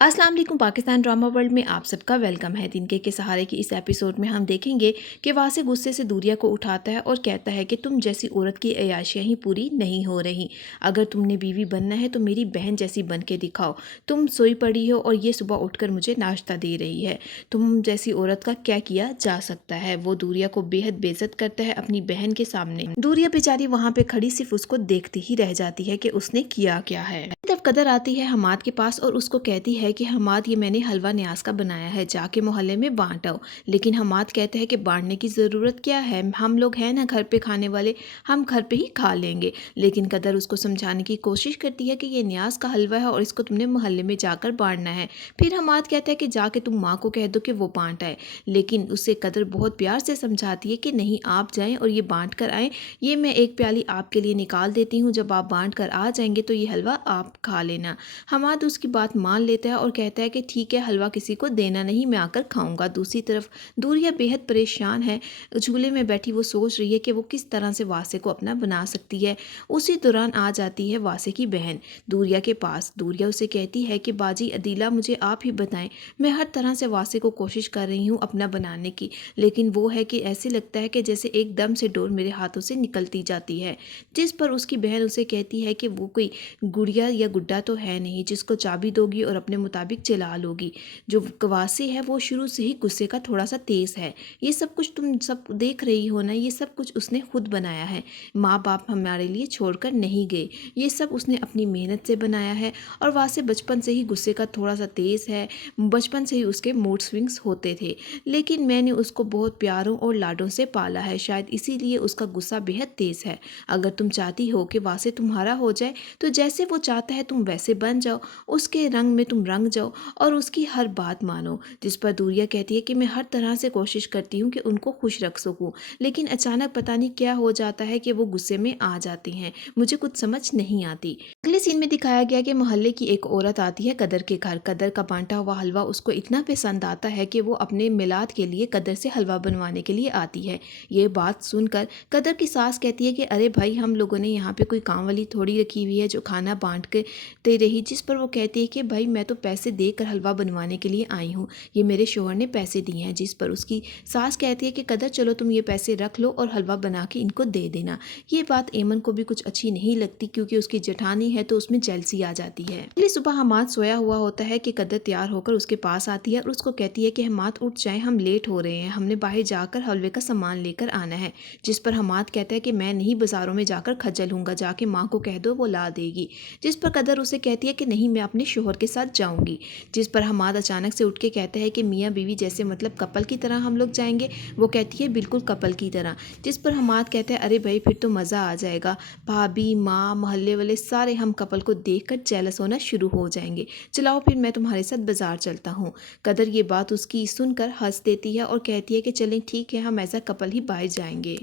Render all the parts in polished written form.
अस्सलाम वालेकुम। Pakistan drama world में आप सबका वेलकम है। तिनके के सहारे की इस एपिसोड में हम देखेंगे कि वासे गुस्से से दूरिया को उठाता है और कहता है कि तुम जैसी औरत की अयाशियाँ ही पूरी नहीं हो रही। अगर तुमने बीवी बनना है तो मेरी बहन जैसी बन के दिखाओ। तुम सोई पड़ी हो और ये सुबह उठकर मुझे नाश्ता दे रही है। तुम जैसी औरत का क्या किया जा सकता है। वो दूरिया को बेहद बेइज्जत करता है अपनी बहन के सामने। दूरिया बेचारी वहाँ पे खड़ी सिर्फ उसको देखती ही रह जाती है कि उसने किया क्या है। तब कदर आती है हमाद के पास और उसको कहती है कि हमाद, ये मैंने हलवा न्याज का बनाया है, जाके मोहल्ले में बांट आओ। लेकिन हमाद कहता है कि बांटने की ज़रूरत क्या है, हम लोग हैं ना घर पे खाने वाले, हम घर पे ही खा लेंगे। लेकिन कदर उसको समझाने की कोशिश करती है कि ये न्याज का हलवा है और इसको तुमने मोहल्ले में जाकर बांटना है। फिर हमाद कहता है कि जाके तुम माँ को कह दो कि वो बांट आए। लेकिन उसे कदर बहुत प्यार से समझाती है कि नहीं, आप जाएँ और ये बांट कर आएँ। ये मैं एक प्याली आपके लिए निकाल देती हूँ, जब आप बांट कर आ जाएंगे तो ये हलवा आप खा लेना। हमाद उसकी बात मान लेता है और कहता है कि ठीक है, हलवा किसी को देना नहीं, मैं आकर खाऊंगा। दूसरी तरफ दूरिया बेहद परेशान है। झूले में बैठी वो सोच रही है कि वो किस तरह से वासे को अपना बना सकती है। उसी दौरान आ जाती है वासे की बहन दूरिया के पास। दूरिया उसे कहती है कि बाजी अदीला, मुझे आप ही बताएं, मैं हर तरह से वासे को कोशिश कर रही हूँ अपना बनाने की, लेकिन वो है कि ऐसे लगता है कि जैसे एकदम से डोर मेरे हाथों से निकलती जाती है। जिस पर उसकी बहन उसे कहती है कि वो कोई गुड़िया या गुड्डा तो है नहीं जिसको चाबी दोगी और अपने मुताबिक चला लोगी। जो कवासी है वो शुरू से ही गुस्से का थोड़ा सा तेज है। ये सब कुछ तुम सब देख रही हो ना, ये सब कुछ उसने खुद बनाया है। माँ बाप हमारे लिए छोड़कर नहीं गए, ये सब उसने अपनी मेहनत से बनाया है। और वासे बचपन से ही गुस्से का थोड़ा सा तेज है, बचपन से ही उसके मूड स्विंग्स होते थे। लेकिन मैंने उसको बहुत प्यारों और लाडों से पाला है, शायद इसीलिए उसका गुस्सा बेहद तेज है। अगर तुम चाहती हो कि वासे तुम्हारा हो जाए तो जैसे वो चाहता है तुम वैसे बन जाओ, उसके रंग में तुम रंग जाओ और उसकी हर बात मानो। जिस पर दूरिया कहती है कि मैं हर तरह से कोशिश करती हूँ कि उनको खुश रख सकूँ, लेकिन अचानक पता नहीं क्या हो जाता है कि वो गुस्से में आ जाती हैं। मुझे कुछ समझ नहीं आती। अगले सीन में दिखाया गया कि मोहल्ले की एक औरत आती है कदर के घर। कदर का बांटा हुआ हलवा उसको इतना पसंद आता है कि वो अपने मिलाद के लिए कदर से हलवा बनवाने के लिए आती है। ये बात सुनकर कदर की सास कहती है कि अरे भाई, हम लोगों ने यहाँ पे कोई काम वाली थोड़ी रखी हुई है जो खाना बांट के दे रही। जिस पर वो कहती है कि भाई, मैं तो पैसे देकर हलवा बनवाने के लिए आई हूँ, ये मेरे शोहर ने पैसे दिए हैं। जिस पर उसकी सास कहती है कि कदर, चलो तुम ये पैसे रख लो और हलवा बना के इनको दे देना। ये बात एमन को भी कुछ अच्छी नहीं लगती, क्योंकि उसकी जेठानी है तो उसमें जेलसी आ जाती है। अगली सुबह हमाद सोया हुआ होता है कि कदर तैयार होकर उसके पास आती है और उसको कहती है कि हमाद उठ जाए, हम लेट हो रहे हैं, हमने बाहर जाकर हलवे का सामान लेकर आना है। जिस पर हमाद कहता है कि मैं नहीं बाजारों में जाकर खज्जल हूँगा, जाके माँ को कह दो, वो ला देगी। जिस पर कदर उसे कहती है कि नहीं, मैं अपने शोहर के साथ जाऊँगी। जिस पर हमाद अचानक से उठ के कहता है कि मियाँ बीवी जैसे, मतलब कपल की तरह हम लोग जाएंगे। वो कहती है बिल्कुल कपल की तरह। जिस पर हमाद कहता है अरे भाई, फिर तो मज़ा आ जाएगा, भाभी, माँ, मोहल्ले वाले सारे हम कपल को देखकर जेलस होना शुरू हो जाएंगे। चलाओ फिर मैं तुम्हारे साथ बाजार चलता हूँ। कदर ये बात उसकी सुनकर हंस देती है और कहती है कि चलें ठीक है, हम ऐसा कपल ही बाहर जाएंगे।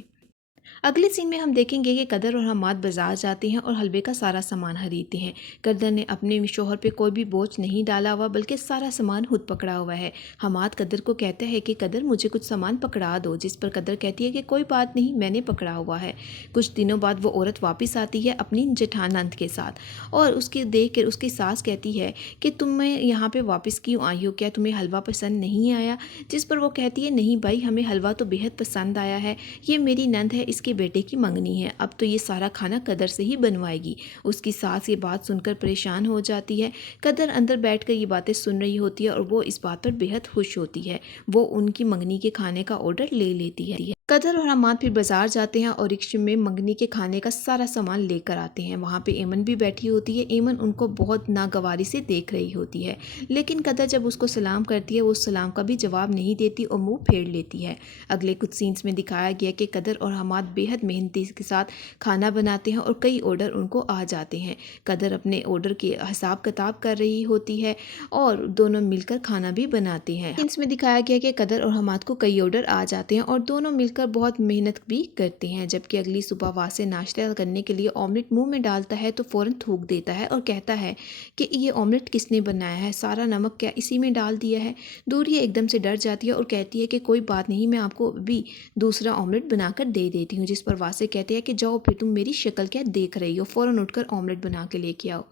अगले सीन में हम देखेंगे कि कदर और हमाद बाजार जाते हैं और हलवे का सारा सामान खरीदते हैं। कदर ने अपने शोहर पे कोई भी बोझ नहीं डाला हुआ, बल्कि सारा सामान खुद पकड़ा हुआ है। हमाद कदर को कहता है कि कदर, मुझे कुछ सामान पकड़ा दो। जिस पर कदर कहती है कि कोई बात नहीं, मैंने पकड़ा हुआ है। कुछ दिनों बाद वो औरत वापस आती है अपनी जेठानंद के साथ, और उसकी देख कर उसकी सास कहती है कि तुम्हें यहाँ पे वापस क्यों आई हो, क्या तुम्हें हलवा पसंद नहीं आया। जिस पर वो कहती है नहीं भाई, हमें हलवा तो बेहद पसंद आया है, ये मेरी नंद है, इसके बेटे की मंगनी है, अब तो ये सारा खाना कदर से ही बनवाएगी। उसकी सास ये बात सुनकर परेशान हो जाती है। कदर अंदर बैठकर ये बातें सुन रही होती है और वो इस बात पर बेहद खुश होती है। वो उनकी मंगनी के खाने का ऑर्डर ले लेती है। कदर और हमाद फिर बाजार जाते हैं और रिक्शे में मंगनी के खाने का सारा सामान लेकर आते हैं। वहाँ पे एमन भी बैठी होती है। एमन उनको बहुत नागवारी से देख रही होती है, लेकिन कदर जब उसको सलाम करती है वो उस सलाम का भी जवाब नहीं देती और मुंह फेर लेती है। अगले कुछ सीन्स में दिखाया गया कि कदर और हमाद बेहद मेहनती के साथ खाना बनाते हैं और कई ऑर्डर उनको आ जाते हैं। कदर अपने ऑर्डर के हिसाब किताब कर रही होती है और दोनों मिलकर खाना भी बनाते हैं। सीन्स में दिखाया गया कि कदर और हमाद को कई ऑर्डर आ जाते हैं और दोनों मिलकर बहुत मेहनत भी करते हैं। जबकि अगली सुबह वासे नाश्ता करने के लिए ऑमलेट मुंह में डालता है तो फौरन थूक देता है और कहता है कि ये ऑमलेट किसने बनाया है, सारा नमक क्या इसी में डाल दिया है। दूरिया एकदम से डर जाती है और कहती है कि कोई बात नहीं, मैं आपको भी दूसरा ऑमलेट बनाकर दे देती देती हूँ, जिस पर वासे कहते हैं कि जाओ फिर, तुम मेरी शक्ल क्या देख रही हो, फ़ौरन उठकर ऑमलेट बना के लेके आओ।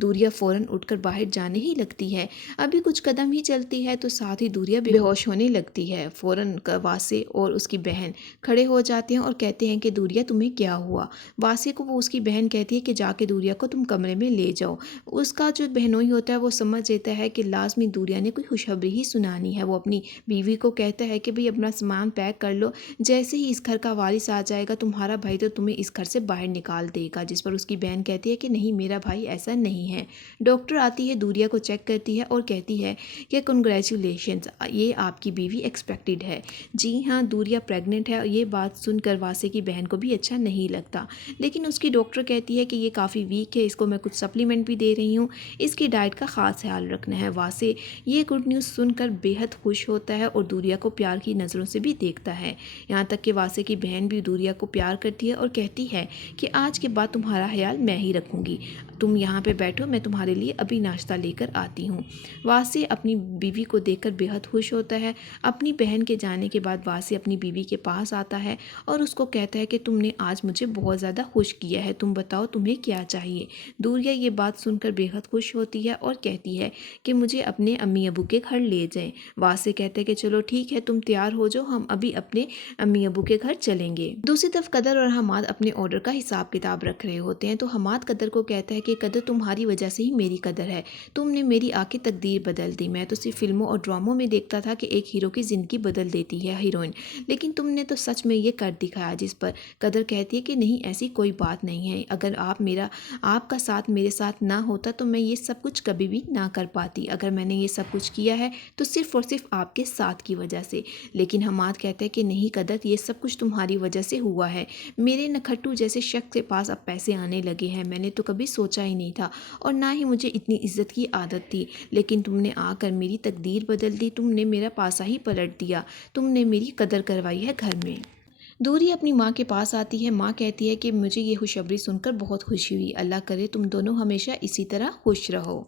दूरिया फ़ौरन उठकर बाहर जाने ही लगती है। अभी कुछ कदम ही चलती है तो साथ ही दूरिया बेहोश होने लगती है। फ़ौरन वासे और उसकी बहन खड़े हो जाते हैं और कहते हैं कि दूरिया तुम्हें क्या हुआ। वासे को वो उसकी बहन कहती है कि जाके दूरिया को तुम कमरे में ले जाओ। उसका जो बहनोई होता है वो समझ लेता है कि लाजमी दूरिया ने कोई खुशखबरी ही सुनानी है। वो अपनी बीवी को कहता है कि भाई अपना सामान पैक कर लो, जैसे ही इस घर का वारिस आ जाएगा तुम्हारा भाई तो तुम्हें इस घर से बाहर निकाल देगा। जिस पर उसकी बहन कहती है कि नहीं, मेरा भाई ऐसा नहीं है। डॉक्टर आती है, दूरिया को चेक करती है और कहती है कि कंग्रेचुलेशंस, ये आपकी बीवी एक्सपेक्टेड है। जी हाँ, दूरिया प्रेग्नेंट है। ये बात सुनकर वासे की बहन को भी अच्छा नहीं लगता, लेकिन उसकी डॉक्टर कहती है कि ये काफ़ी वीक है, इसको मैं कुछ सप्लीमेंट भी दे रही हूँ, इसकी डाइट का ख़ास ख्याल रखना है। वासे ये गुड न्यूज़ सुनकर बेहद खुश होता है और दूरिया को प्यार की नज़रों से भी देखता है। यहाँ तक कि वासे की बहन भी दूरिया को प्यार करती है और कहती है कि आज के बाद तुम्हारा ख्याल मैं ही रखूँगी, तुम यहाँ पे बैठो, मैं तुम्हारे लिए अभी नाश्ता लेकर आती हूँ। वासे अपनी बीवी को देखकर बेहद खुश होता है। अपनी बहन के जाने के बाद वासे अपनी बीवी के पास आता है और उसको कहता है कि तुमने आज मुझे बहुत ज़्यादा खुश किया है, तुम बताओ तुम्हें क्या चाहिए। दूरिया ये बात सुनकर बेहद खुश होती है और कहती है कि मुझे अपने अम्मी अबू के घर ले जाएं। वासे कहते हैं कि चलो ठीक है, तुम तैयार हो जाओ, हम अभी अपने अम्मी अबू के घर चलेंगे। दूसरी तरफ कदर और हमाद अपने ऑर्डर का हिसाब किताब रख रहे होते हैं तो हमाद कदर को कहता है कि कदर, तुम्हारी वजह से ही मेरी कदर है, तुमने मेरी आके तकदीर बदल दी। मैं तो सिर्फ फिल्मों और ड्रामों में देखता था कि एक हीरो की ज़िंदगी बदल देती है हीरोइन, लेकिन तुमने तो सच में ये कर दिखाया। जिस पर कदर कहती है कि नहीं, ऐसी कोई बात नहीं है, अगर आपका साथ मेरे साथ ना होता तो मैं ये सब कुछ कभी भी ना कर पाती। अगर मैंने ये सब कुछ किया है तो सिर्फ और सिर्फ आपके साथ की वजह से। लेकिन हमाद कहते हैं कि नहीं कदर, ये सब कुछ तुम्हारी वजह से हुआ है। मेरे नखट्टू जैसे शख्स के पास अब पैसे आने लगे हैं, मैंने तो कभी सोचा ही नहीं था और ना ही मुझे इतनी इज्जत की आदत थी, लेकिन तुमने आकर मेरी तकदीर बदल दी, तुमने मेरा पासा ही पलट दिया, तुमने मेरी कदर करवाई है घर में। दूरी अपनी माँ के पास आती है। माँ कहती है कि मुझे ये खुशखबरी सुनकर बहुत खुशी हुई, अल्लाह करे तुम दोनों हमेशा इसी तरह खुश रहो।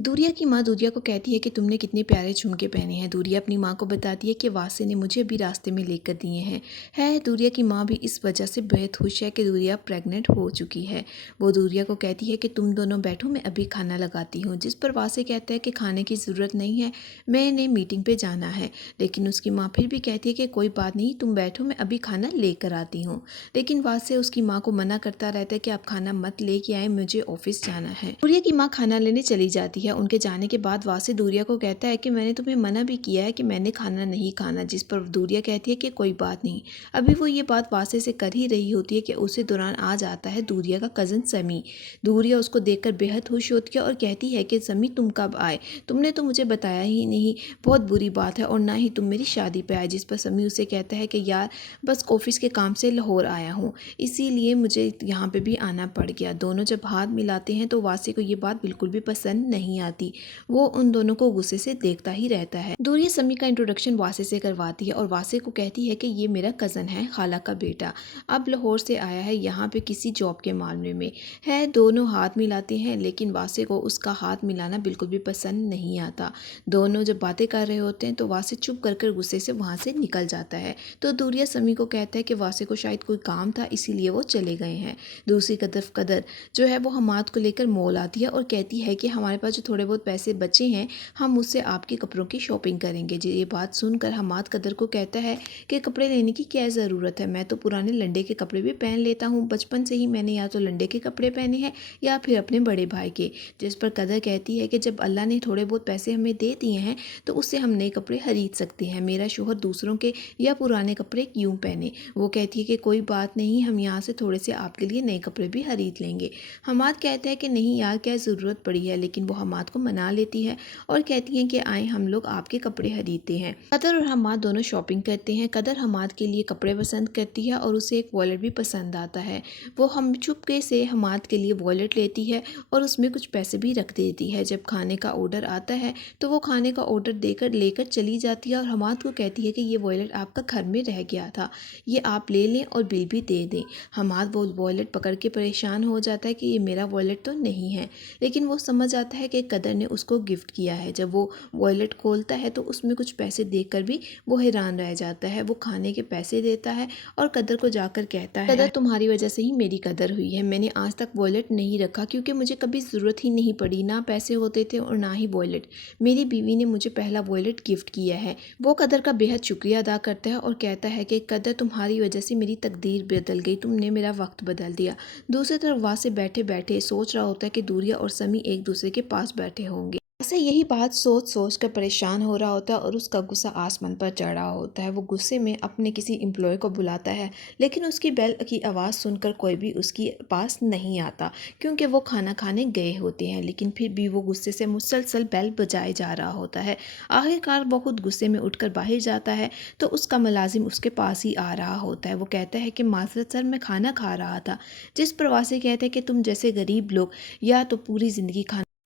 दूरिया की माँ दूरिया को कहती है कि तुमने कितने प्यारे झुमके पहने हैं। दूरिया अपनी माँ को बताती है कि वासे ने मुझे अभी रास्ते में लेकर दिए हैं। दूरिया की माँ भी इस वजह से बेहद खुश है कि दूरिया प्रेग्नेंट हो चुकी है। वो दूरिया को कहती है कि तुम दोनों बैठो, मैं अभी खाना लगाती हूँ। जिस पर वासे कहता है कि खाने की ज़रूरत नहीं है, मैंने मीटिंग पर जाना है। लेकिन उसकी माँ फिर भी कहती है कि कोई बात नहीं, तुम बैठो, मैं अभी खाना लेकर आती हूँ। लेकिन वासे उसकी माँ को मना करता रहता है कि आप खाना मत लेके आए, मुझे ऑफिस जाना है। दूरिया की माँ खाना लेने चली जाती है। उनके जाने के बाद वासे दूरिया को कहता है कि मैंने तुम्हें मना भी किया है कि मैंने खाना नहीं खाना। जिस पर दूरिया कहती है कि कोई बात नहीं। अभी वो ये बात वासे से कर ही रही होती है कि उसी दौरान आ जाता है दूरिया का कज़न समी। दूरिया उसको देखकर बेहद खुश होती है और कहती है कि समी, तुम कब आए, तुमने तो मुझे बताया ही नहीं, बहुत बुरी बात है, और ना ही तुम मेरी शादी पे आए। जिस पर समी उसे कहता है कि यार बस ऑफिस के काम से लाहौर आया हूँ, इसीलिए मुझे यहाँ पे भी आना पड़ गया। दोनों जब हाथ मिलाते हैं तो वासे को ये बात बिल्कुल भी पसंद नहीं आती। वो उन दोनों को गुस्से से देखता ही रहता है। दूरिया समी का इंट्रोडक्शन वासे से करवाती है और वासे को कहती है कि ये मेरा कज़न है, खाला का बेटा, अब लाहौर से आया है यहाँ पे किसी जॉब के मामले में है। दोनों हाथ मिलाते हैं, लेकिन वासे को उसका हाथ मिलाना बिल्कुल भी पसंद नहीं आता। दोनों जब बातें कर रहे होते हैं तो वासे चुप कर गुस्से से वहाँ से निकल जाता है। तो दूरिया समी को कहता है कि वासे को शायद कोई काम था, इसीलिए वो चले गए हैं। दूसरी तरफ कदर जो है वो हमाद को लेकर मॉल आती है और कहती है कि हमारे पास जो थोड़े बहुत पैसे बचे हैं, हम उससे आपके कपड़ों की शॉपिंग करेंगे। ये बात सुनकर हमाद कदर को कहता है कि कपड़े लेने की क्या ज़रूरत है, मैं तो पुराने लंडे के कपड़े भी पहन लेता हूँ, बचपन से ही मैंने या तो लंडे के कपड़े पहने हैं या फिर अपने बड़े भाई के। जिस पर कदर कहती है कि जब अल्लाह ने थोड़े बहुत पैसे हमें दे दिए हैं तो उससे हम नए कपड़े खरीद सकते हैं, मेरा शोहर दूसरों के या पुराने कपड़े क्यों पहने। वो कहती है कि कोई बात नहीं, हम यहाँ से थोड़े से आपके लिए नए कपड़े भी खरीद लेंगे। हमाद कहता है कि नहीं यार, क्या ज़रूरत पड़ी है, लेकिन वो हमाद को मना लेती है और कहती हैं कि आए हम लोग आपके कपड़े खरीदते हैं। कदर और हमाद दोनों शॉपिंग करते हैं। कदर हमाद के लिए कपड़े पसंद करती है और उसे एक वॉलेट भी पसंद आता है। वो हम चुपके से हमाद के लिए वॉलेट लेती है और उसमें कुछ पैसे भी रख देती है। जब खाने का ऑर्डर आता है तो वो खाने का ऑर्डर देकर लेकर चली जाती है और हमाद को कहती है कि ये वॉलेट आपका घर में रह गया था, ये आप ले लें और बिल भी दे दें। हमाद वो वॉलेट पकड़ के परेशान हो जाता है कि ये मेरा वॉलेट तो नहीं है, लेकिन वो समझ आता है कि کہ قدر نے اس کو گفٹ کیا ہے۔ جب وہ وائلٹ کھولتا ہے تو اس میں کچھ پیسے دیکھ کر بھی وہ حیران رہ جاتا ہے۔ وہ کھانے کے پیسے دیتا ہے اور قدر کو جا کر کہتا ہے، قدر تمہاری وجہ سے ہی میری قدر ہوئی ہے، میں نے آج تک وائلٹ نہیں رکھا کیونکہ مجھے کبھی ضرورت ہی نہیں پڑی، نہ پیسے ہوتے تھے اور نہ ہی وائلٹ، میری بیوی نے مجھے پہلا وائلٹ گفٹ کیا ہے۔ وہ قدر کا بے حد شکریہ ادا کرتا ہے اور کہتا ہے کہ قدر تمہاری وجہ سے میری تقدیر بدل گئی، تم نے میرا وقت بدل دیا۔ دوسری طرف واسع بیٹھے بیٹھے سوچ رہا ہوتا ہے کہ دوریا اور سمی ایک دوسرے کے پاس بیٹھے ہوں گے۔ واسع یہی بات سوچ سوچ کر پریشان ہو رہا ہوتا ہے اور اس کا غصہ آسمان پر چڑھ رہا ہوتا ہے۔ وہ غصے میں اپنے کسی امپلائی کو بلاتا ہے لیکن اس کی بیل کی آواز سن کر کوئی بھی اس کے پاس نہیں آتا کیونکہ وہ کھانا کھانے گئے ہوتے ہیں، لیکن پھر بھی وہ غصے سے مسلسل بیل بجائے جا رہا ہوتا ہے۔ آخرکار وہ خود غصے میں اٹھ کر باہر جاتا ہے تو اس کا ملازم اس کے پاس ہی آ رہا ہوتا ہے۔ وہ کہتا ہے کہ معذرت سر، میں کھانا کھا رہا تھا، جس پر واسع کہتا ہے کہ تم جیسے غریب لوگ یا تو پوری زندگی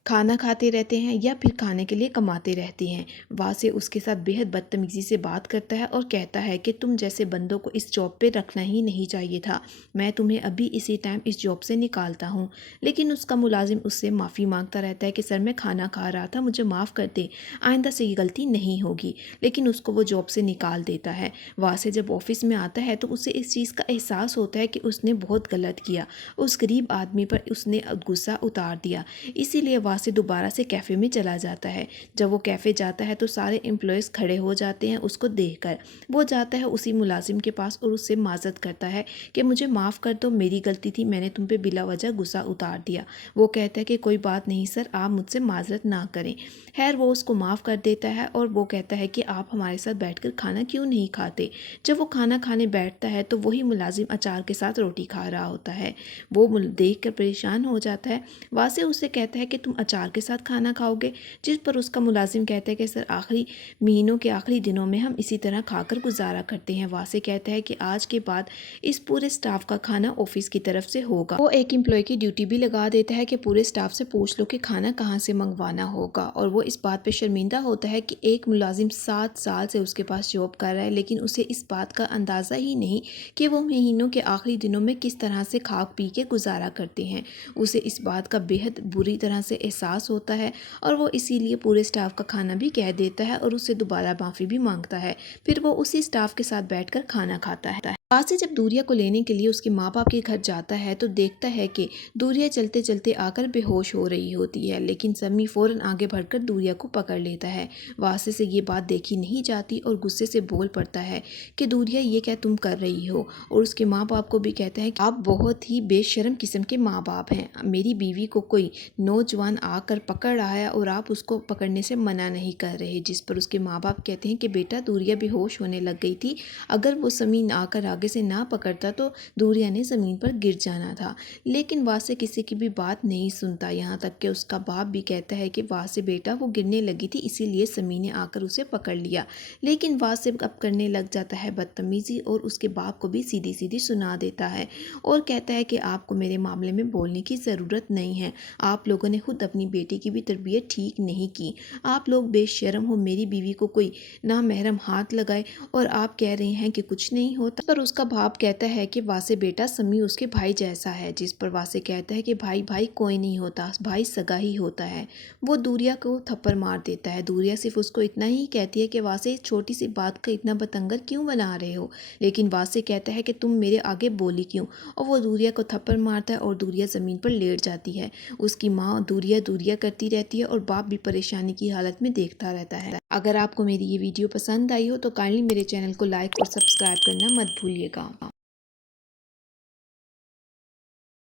کھانا کھاتے رہتے ہیں یا پھر کھانے کے لیے کماتے رہتے ہیں۔ واسع اس کے ساتھ بے حد بدتمیزی سے بات کرتا ہے اور کہتا ہے کہ تم جیسے بندوں کو اس جاب پہ رکھنا ہی نہیں چاہیے تھا، میں تمہیں ابھی اسی ٹائم اس جاب سے نکالتا ہوں۔ لیکن اس کا ملازم اس سے معافی مانگتا رہتا ہے کہ سر میں کھانا کھا رہا تھا، مجھے معاف کر دے، آئندہ سے یہ غلطی نہیں ہوگی، لیکن اس کو وہ جاب سے نکال دیتا ہے۔ واسع جب آفس میں آتا ہے تو اسے اس چیز کا احساس ہوتا ہے کہ اس نے بہت غلط کیا، اس غریب آدمی پر اس نے غصہ اتار دیا، اسی لیے واسع دوبارہ سے کیفے میں چلا جاتا ہے۔ جب وہ کیفے جاتا ہے تو سارے امپلائیز کھڑے ہو جاتے ہیں اس کو دیکھ کر۔ وہ جاتا ہے اسی ملازم کے پاس اور اس سے معذرت کرتا ہے کہ مجھے معاف کر دو، میری غلطی تھی، میں نے تم پہ بلا وجہ غصہ اتار دیا۔ وہ کہتا ہے کہ کوئی بات نہیں سر، آپ مجھ سے معذرت نہ کریں۔ خیر وہ اس کو معاف کر دیتا ہے اور وہ کہتا ہے کہ آپ ہمارے ساتھ بیٹھ کر کھانا کیوں نہیں کھاتے۔ جب وہ کھانا کھانے بیٹھتا ہے تو وہی ملازم اچار کے ساتھ روٹی کھا رہا ہوتا ہے۔ وہ دیکھ کر پریشان ہو جاتا ہے۔ واسع اس سے کہتا ہے کہ تم اچار کے ساتھ کھانا کھاؤ گے، جس پر اس کا ملازم کہتا ہے کہ سر آخری مہینوں کے آخری دنوں میں ہم اسی طرح کھا کر گزارا کرتے ہیں۔ واسع کہتا ہے کہ آج کے بعد اس پورے سٹاف کا کھانا آفس کی طرف سے ہوگا۔ وہ ایک امپلائی کی ڈیوٹی بھی لگا دیتا ہے کہ پورے سٹاف سے پوچھ لو کہ کھانا کہاں سے منگوانا ہوگا، اور وہ اس بات پہ شرمندہ ہوتا ہے کہ ایک ملازم 7 سال سے اس کے پاس جاب کر رہا ہے لیکن اسے اس بات کا اندازہ ہی نہیں کہ وہ مہینوں کے آخری دنوں میں کس طرح سے کھا پی کے گزارا کرتے ہیں۔ اسے اس بات کا بے حد بری طرح سے احساس ہوتا ہے اور وہ اسی لیے پورے سٹاف کا کھانا بھی کہہ دیتا ہے اور اس سے دوبارہ معافی بھی مانگتا ہے۔ پھر وہ اسی سٹاف کے ساتھ بیٹھ کر کھانا کھاتا ہے۔ واسع جب دوریا کو لینے کے لیے اس کے ماں باپ کے گھر جاتا ہے تو دیکھتا ہے کہ دوریا چلتے چلتے آ کر بے ہوش ہو رہی ہوتی ہے، لیکن سمی فوراً آگے بڑھ کر دوریا کو پکڑ لیتا ہے۔ واسع سے یہ بات دیکھی نہیں جاتی اور غصے سے بول پڑتا ہے کہ دوریا یہ کیا تم کر رہی ہو، اور اس کے ماں باپ کو بھی کہتا ہے کہ آپ بہت ہی بے شرم قسم کے ماں باپ ہیں، میری بیوی کو کوئی نوجوان آ کر پکڑ رہا ہے اور آپ اس کو پکڑنے سے منع نہیں کر رہے۔ جس پر اس کے ماں باپ کہتے ہیں کہ بیٹا دوریا بے ہوش ہونے لگ گئی تھی، اگر وہ زمین آ کر آگے سے نہ پکڑتا تو دوریا نے زمین پر گر جانا تھا، لیکن واسع کسی کی بھی بات نہیں سنتا، یہاں تک کہ اس کا باپ بھی کہتا ہے کہ واسع بیٹا وہ گرنے لگی تھی اسی لیے زمین نے آ کر اسے پکڑ لیا، لیکن واسع اب کرنے لگ جاتا ہے بدتمیزی اور اس کے باپ کو بھی سیدھی سیدھی سنا دیتا ہے اور کہتا ہے کہ آپ کو میرے معاملے میں بولنے کی ضرورت نہیں ہے، آپ لوگوں نے خود اپنی بیٹی کی بھی تربیت ٹھیک نہیں کی، آپ لوگ بے شرم ہو، میری بیوی کو کوئی نامحرم ہاتھ لگائے اور آپ کہہ رہے ہیں کہ کچھ نہیں ہوتا۔ پر اس کا باپ کہتا ہے کہ واسع بیٹا سمی اس کے بھائی جیسا ہے، جس پر واسع کہتا ہے کہ بھائی بھائی کوئی نہیں ہوتا، بھائی سگا ہی ہوتا ہے۔ وہ دوریا کو تھپڑ مار دیتا ہے۔ دوریا صرف اس کو اتنا ہی کہتی ہے کہ واسع اس چھوٹی سی بات کا اتنا بتنگڑ کیوں بنا رہے ہو، لیکن واسع کہتا ہے کہ تم میرے آگے بولی کیوں، اور وہ دوریا کو تھپڑ مارتا ہے اور دوریا زمین پر لیٹ جاتی ہے۔ اس کی ماں دوریا دوریا کرتی رہتی ہے اور باپ بھی پریشانی کی حالت میں دیکھتا رہتا ہے۔ اگر آپ کو میری یہ ویڈیو پسند آئی ہو تو کائنڈلی میرے چینل کو لائک اور سبسکرائب کرنا مت بھولیے گا۔